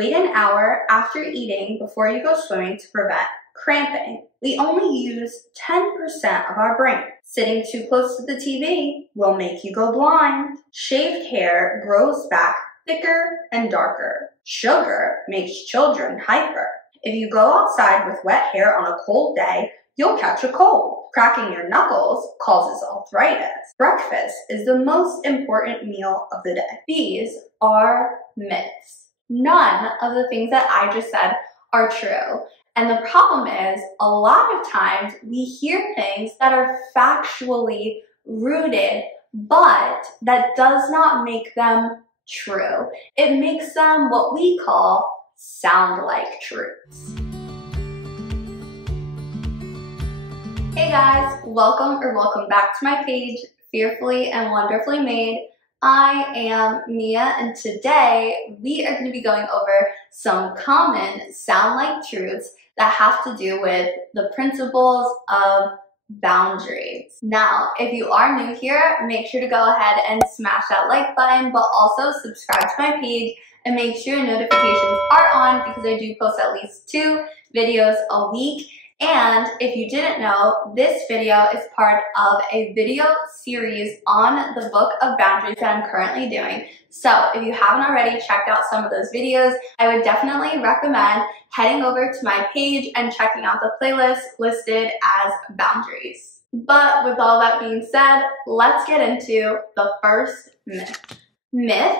Wait an hour after eating before you go swimming to prevent cramping. We only use 10% of our brain. Sitting too close to the TV will make you go blind. Shaved hair grows back thicker and darker. Sugar makes children hyper. If you go outside with wet hair on a cold day, you'll catch a cold. Cracking your knuckles causes arthritis. Breakfast is the most important meal of the day. These are myths. None of the things that I just said are true. And the problem is, a lot of times we hear things that are factually rooted, but that does not make them true. It makes them what we call sound like truths. Hey guys, welcome back to my page, Fearfully and Wonderfully Made. I am Mia, and today we are going to be going over some common sound like truths that have to do with the principles of boundaries. Now, if you are new here, make sure to go ahead and smash that like button, but also subscribe to my page and make sure your notifications are on because I do post at least 2 videos a week. And if you didn't know, this video is part of a video series on the book of boundaries that I'm currently doing. So if you haven't already checked out some of those videos, I would definitely recommend heading over to my page and checking out the playlist listed as boundaries. But with all that being said, let's get into the first myth. Myth: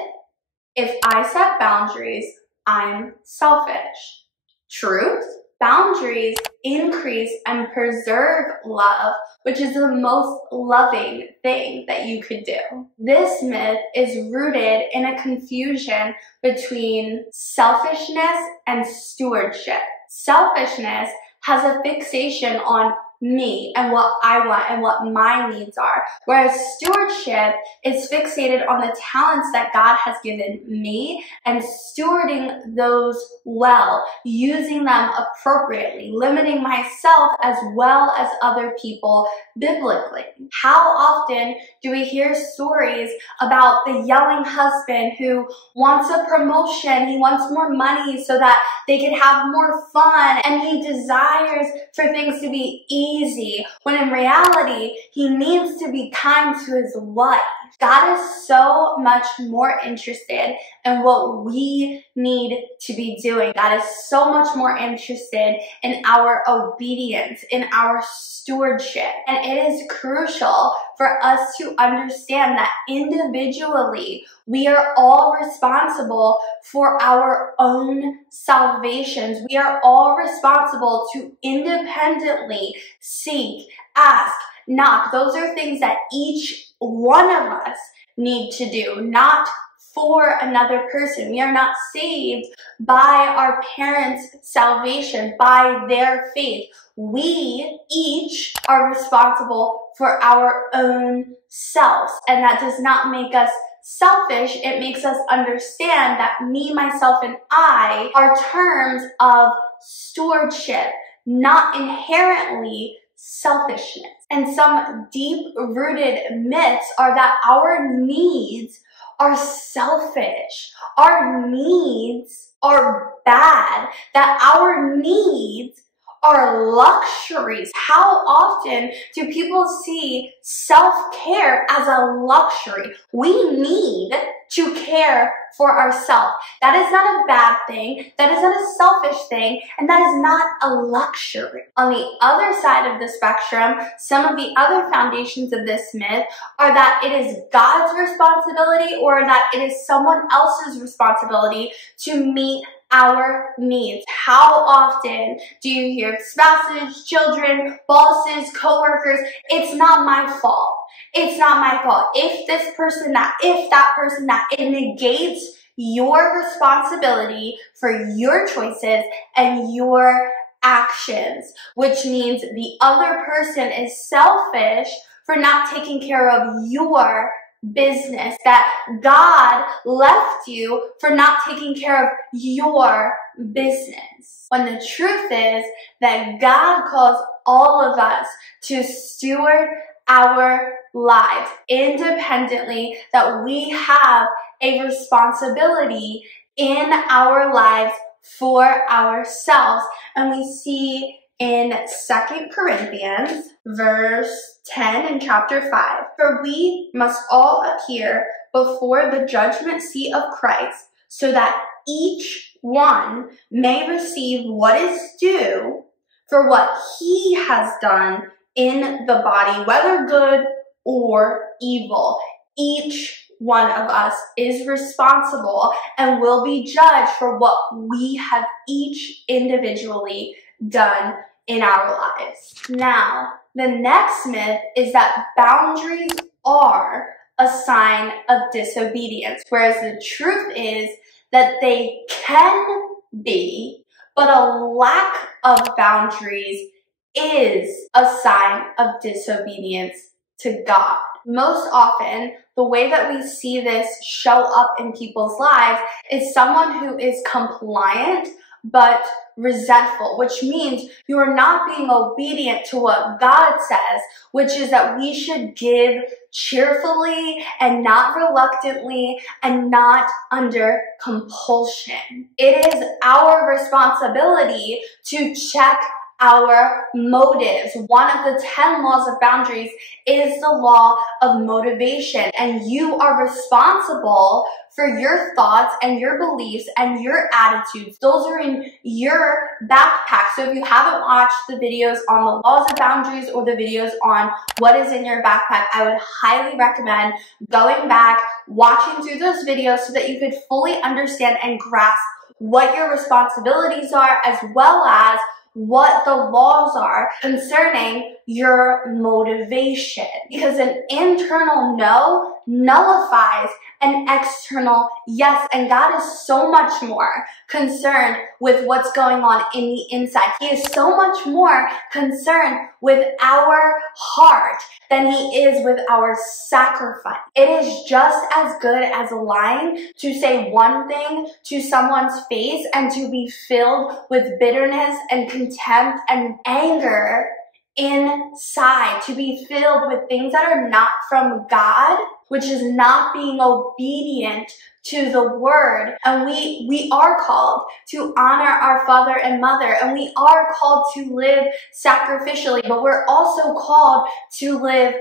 if I set boundaries, I'm selfish. Truth: boundaries increase and preserve love, which is the most loving thing that you could do. This myth is rooted in a confusion between selfishness and stewardship. Selfishness has a fixation on me and what I want and what my needs are, whereas stewardship is fixated on the talents that God has given me and stewarding those well, using them appropriately, limiting myself as well as other people biblically. How often do we hear stories about the yelling husband who wants a promotion, he wants more money so that they can have more fun, and he desires for things to be easy, when in reality, he needs to be kind to his wife. God is so much more interested in what we need to be doing. God is so much more interested in our obedience, in our stewardship. And it is crucial for us to understand that individually, we are all responsible for our own salvations. We are all responsible to independently seek, ask, knock. Those are things that each one of us need to do, not for another person. We are not saved by our parents' salvation, by their faith. We each are responsible for our own selves, and that does not make us selfish. It makes us understand that me, myself, and I are terms of stewardship, not inherently selfishness. And some deep-rooted myths are that our needs are selfish, our needs are bad, that our needs are luxuries. How often do people see self-care as a luxury? We need to care for ourselves. That is not a bad thing. That is not a selfish thing. And that is not a luxury. On the other side of the spectrum, some of the other foundations of this myth are that it is God's responsibility or that it is someone else's responsibility to meet our needs. How often do you hear spouses, children, bosses, coworkers, it's not my fault. It's not my fault. If this person that, if that person that, it negates your responsibility for your choices and your actions, which means the other person is selfish for not taking care of your business, that God left you for not taking care of your business. When the truth is that God calls all of us to steward our lives independently, that we have a responsibility in our lives for ourselves. And we see in 2 Corinthians verse 10 in chapter 5, for we must all appear before the judgment seat of Christ, so that each one may receive what is due for what he has done in the body, whether good or evil. Each one of us is responsible and will be judged for what we have each individually done in our lives. Now, the next myth is that boundaries are a sign of disobedience, whereas the truth is that they can be, but a lack of boundaries is a sign of disobedience to God. Most often, the way that we see this show up in people's lives is someone who is compliant but resentful, which means you are not being obedient to what God says, which is that we should give cheerfully and not reluctantly and not under compulsion. It is our responsibility to check our motives. One of the 10 laws of boundaries is the law of motivation, and you are responsible for your thoughts and your beliefs and your attitudes. Those are in your backpack. So if you haven't watched the videos on the laws of boundaries or the videos on what is in your backpack, I would highly recommend going back, watching through those videos so that you could fully understand and grasp what your responsibilities are, as well as what the laws are concerning your motivation. Because an internal no nullifies an external yes, and God is so much more concerned with what's going on in the inside. He is so much more concerned with our heart than he is with our sacrifice. It is just as good as lying to say one thing to someone's face and to be filled with bitterness and contempt and anger inside, to be filled with things that are not from God, which is not being obedient to the word. And we are called to honor our father and mother, and we are called to live sacrificially, but we're also called to live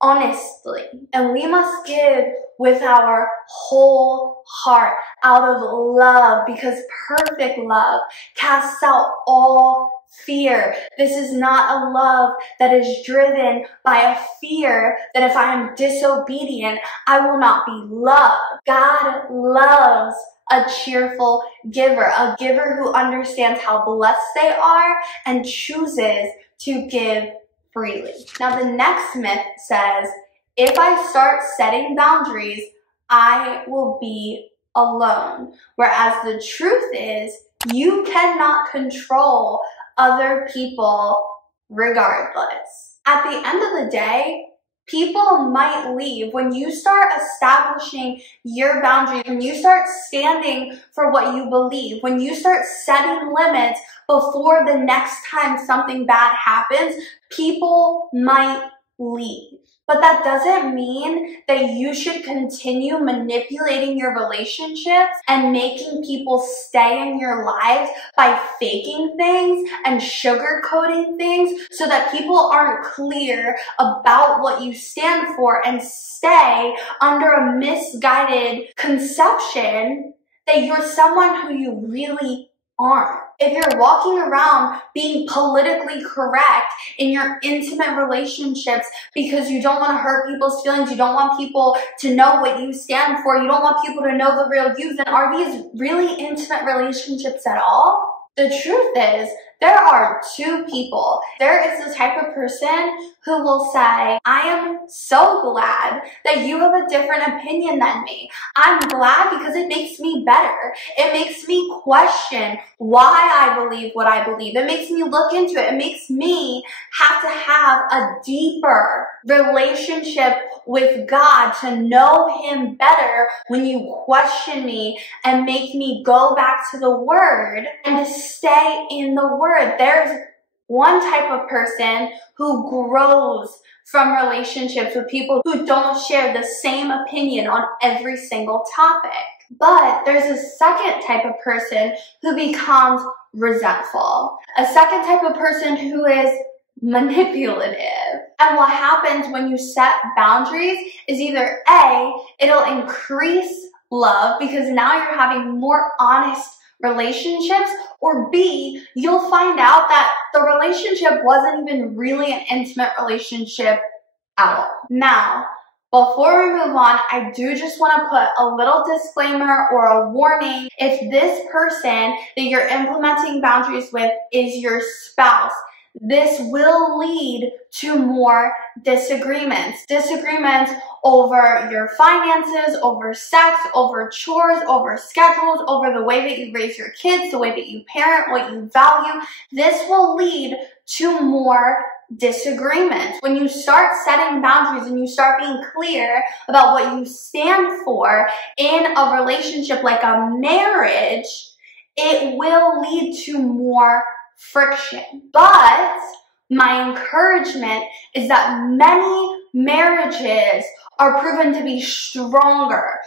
honestly. And we must give with our whole heart out of love, because perfect love casts out all fear. This is not a love that is driven by a fear that if I am disobedient, I will not be loved. God loves a cheerful giver, a giver who understands how blessed they are and chooses to give freely. Now, the next myth says, if I start setting boundaries, I will be alone. Whereas the truth is, you cannot control other people regardless. At the end of the day, people might leave. When you start establishing your boundaries, when you start standing for what you believe, when you start setting limits before the next time something bad happens, people might leave. But that doesn't mean that you should continue manipulating your relationships and making people stay in your lives by faking things and sugarcoating things so that people aren't clear about what you stand for and stay under a misguided conception that you're someone who you really aren't. If you're walking around being politically correct in your intimate relationships because you don't want to hurt people's feelings, you don't want people to know what you stand for, you don't want people to know the real you, then are these really intimate relationships at all? The truth is, there are two people. There is the type of person who will say, I am so glad that you have a different opinion than me. I'm glad because it makes me better. It makes me question why I believe what I believe. It makes me look into it. It makes me have to have a deeper relationship with God to know him better when you question me and make me go back to the word and to stay in the word. There's one type of person who grows from relationships with people who don't share the same opinion on every single topic. But there's a second type of person who becomes resentful. A second type of person who is manipulative. And what happens when you set boundaries is either A, it'll increase love because now you're having more honest relationships, or B, you'll find out that the relationship wasn't even really an intimate relationship at all. Now, before we move on, I do just want to put a little disclaimer or a warning. If this person that you're implementing boundaries with is your spouse, this will lead to more disagreements. Disagreements over your finances, over sex, over chores, over schedules, over the way that you raise your kids, the way that you parent, what you value. This will lead to more disagreements. When you start setting boundaries and you start being clear about what you stand for in a relationship like a marriage, it will lead to more friction. But my encouragement is that many marriages are proven to be stronger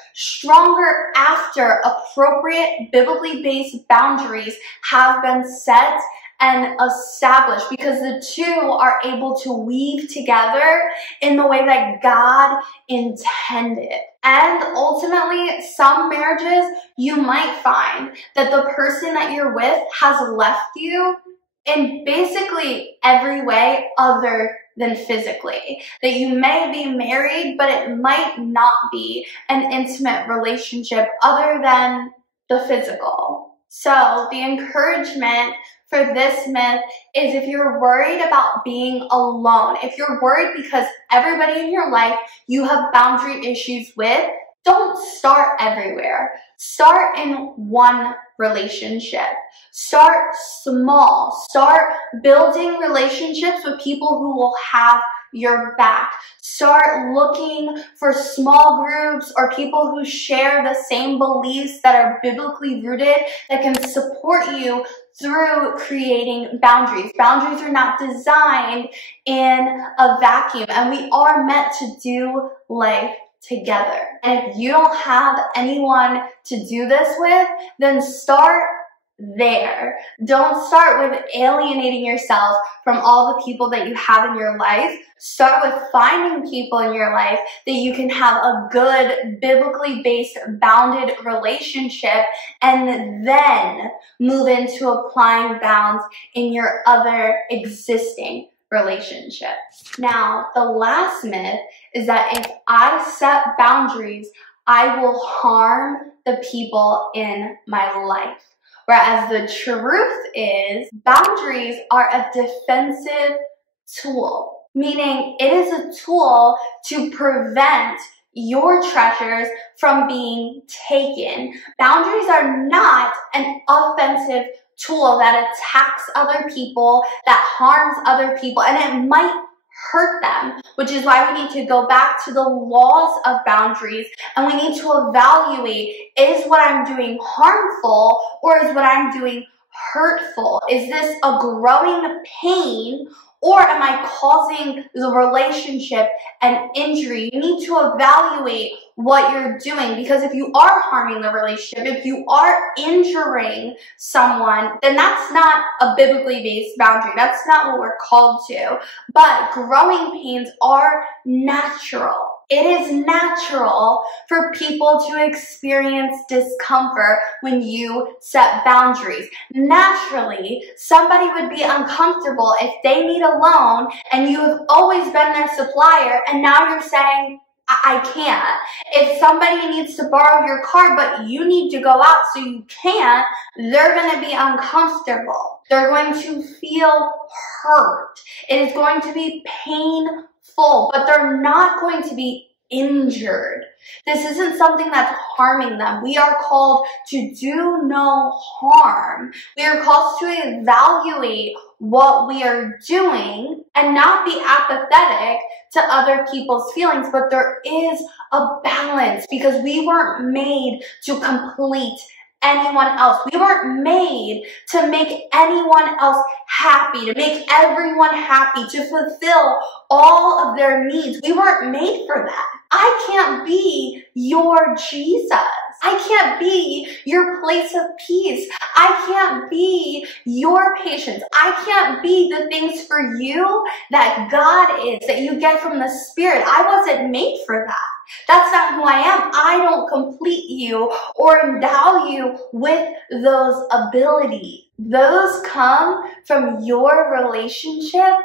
after appropriate biblically based boundaries have been set and established, because the two are able to weave together in the way that God intended. And ultimately, some marriages, you might find that the person that you're with has left you in basically every way other than physically. That you may be married, but it might not be an intimate relationship other than the physical. So the encouragement for this myth is, if you're worried about being alone, if you're worried because everybody in your life you have boundary issues with, don't start everywhere. Start in one relationship. Start small. Start building relationships with people who will have your back. Start looking for small groups or people who share the same beliefs that are biblically rooted, that can support you through creating boundaries. Boundaries are not designed in a vacuum, and we are meant to do life together. And if you don't have anyone to do this with, then start there. Don't start with alienating yourself from all the people that you have in your life. Start with finding people in your life that you can have a good, biblically based, bounded relationship, and then move into applying bounds in your other existing relationship. Now, the last myth is that if I set boundaries, I will harm the people in my life. Whereas the truth is, boundaries are a defensive tool, meaning it is a tool to prevent your treasures from being taken. Boundaries are not an offensive tool that attacks other people, that harms other people, and it might hurt them, which is why we need to go back to the laws of boundaries, and we need to evaluate, is what I'm doing harmful or is what I'm doing hurtful? Is this a growing pain, or am I causing the relationship an injury? You need to evaluate what you're doing, because if you are harming the relationship, if you are injuring someone, then that's not a biblically based boundary. That's not what we're called to. But growing pains are natural. It is natural for people to experience discomfort when you set boundaries. Naturally, somebody would be uncomfortable if they need a loan and you have always been their supplier, and now you're saying, I can't. If somebody needs to borrow your car but you need to go out so you can't, they're going to be uncomfortable. They're going to feel hurt. It is going to be painful, but they're not going to be injured. This isn't something that's harming them. We are called to do no harm. We are called to evaluate what we are doing and not be apathetic to other people's feelings, but there is a balance, because we weren't made to complete anyone else. We weren't made to make anyone else happy, to make everyone happy, to fulfill all of their needs. We weren't made for that. I can't be your Jesus. I can't be your place of peace. I can't be your patience. I can't be the things for you that God is, that you get from the Spirit. I wasn't made for that. That's not who I am. I don't complete you or endow you with those abilities. Those come from your relationship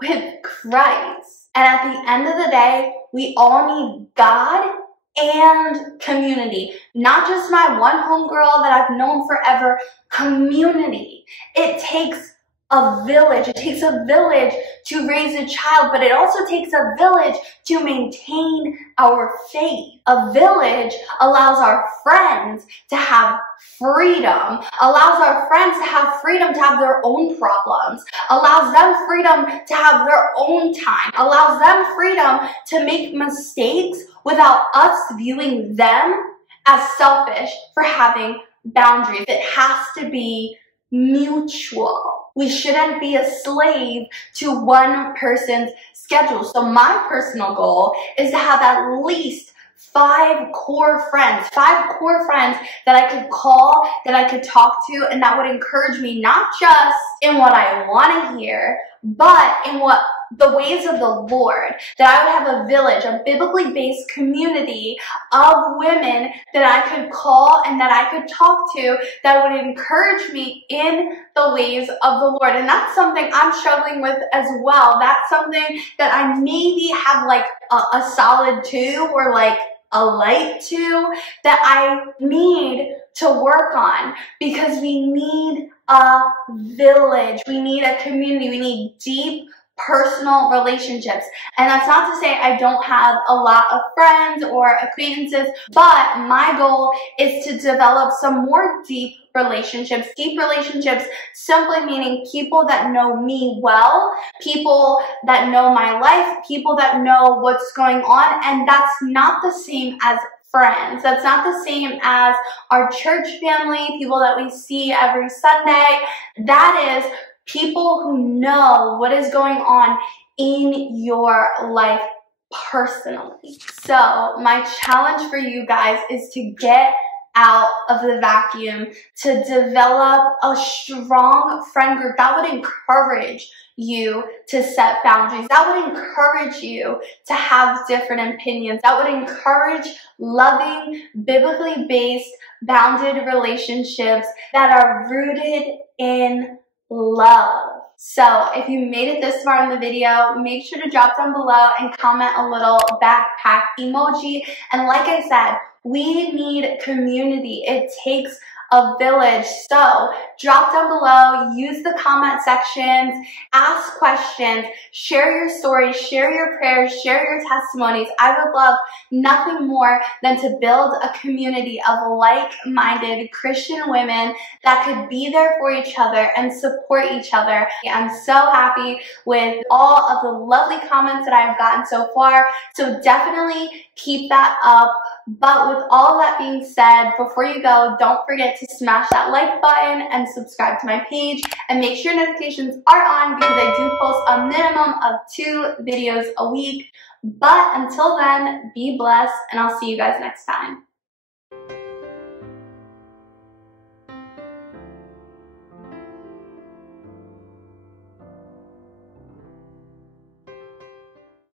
with Christ. And at the end of the day, we all need God and community. Not just my one homegirl that I've known forever, community. It takes a village. It takes a village to raise a child, but it also takes a village to maintain our faith. A village allows our friends to have freedom, allows our friends to have freedom to have their own problems, allows them freedom to have their own time, allows them freedom to make mistakes without us viewing them as selfish for having boundaries. It has to be mutual. We shouldn't be a slave to one person's schedule. So my personal goal is to have at least 5 core friends that I could call, that I could talk to, and that would encourage me not just in what I want to hear, but in what the ways of the Lord. That I would have a village, a biblically based community of women that I could call and that I could talk to, that would encourage me in the ways of the Lord. And that's something I'm struggling with as well. That's something that I maybe have like a solid 2 or like a light 2 that I need to work on, because we need a village. We need a community. We need deep personal relationships. And that's not to say I don't have a lot of friends or acquaintances, but my goal is to develop some more deep relationships. Deep relationships simply meaning people that know me well, people that know my life, people that know what's going on. And that's not the same as friends. That's not the same as our church family, people that we see every Sunday. That is people who know what is going on in your life personally. So my challenge for you guys is to get out of the vacuum, to develop a strong friend group that would encourage you to set boundaries, that would encourage you to have different opinions, that would encourage loving, biblically based, bounded relationships that are rooted in love. So if you made it this far in the video, make sure to drop down below and comment a little backpack emoji. And like I said, we need community. It takes a village. So drop down below, use the comment sections, ask questions, share your stories, share your prayers, share your testimonies. I would love nothing more than to build a community of like-minded Christian women that could be there for each other and support each other. I'm so happy with all of the lovely comments that I've gotten so far. So definitely keep that up. But with all that being said, before you go, don't forget to smash that like button and subscribe to my page, and make sure notifications are on, because I do post a minimum of 2 videos a week. But until then, be blessed, and I'll see you guys next time.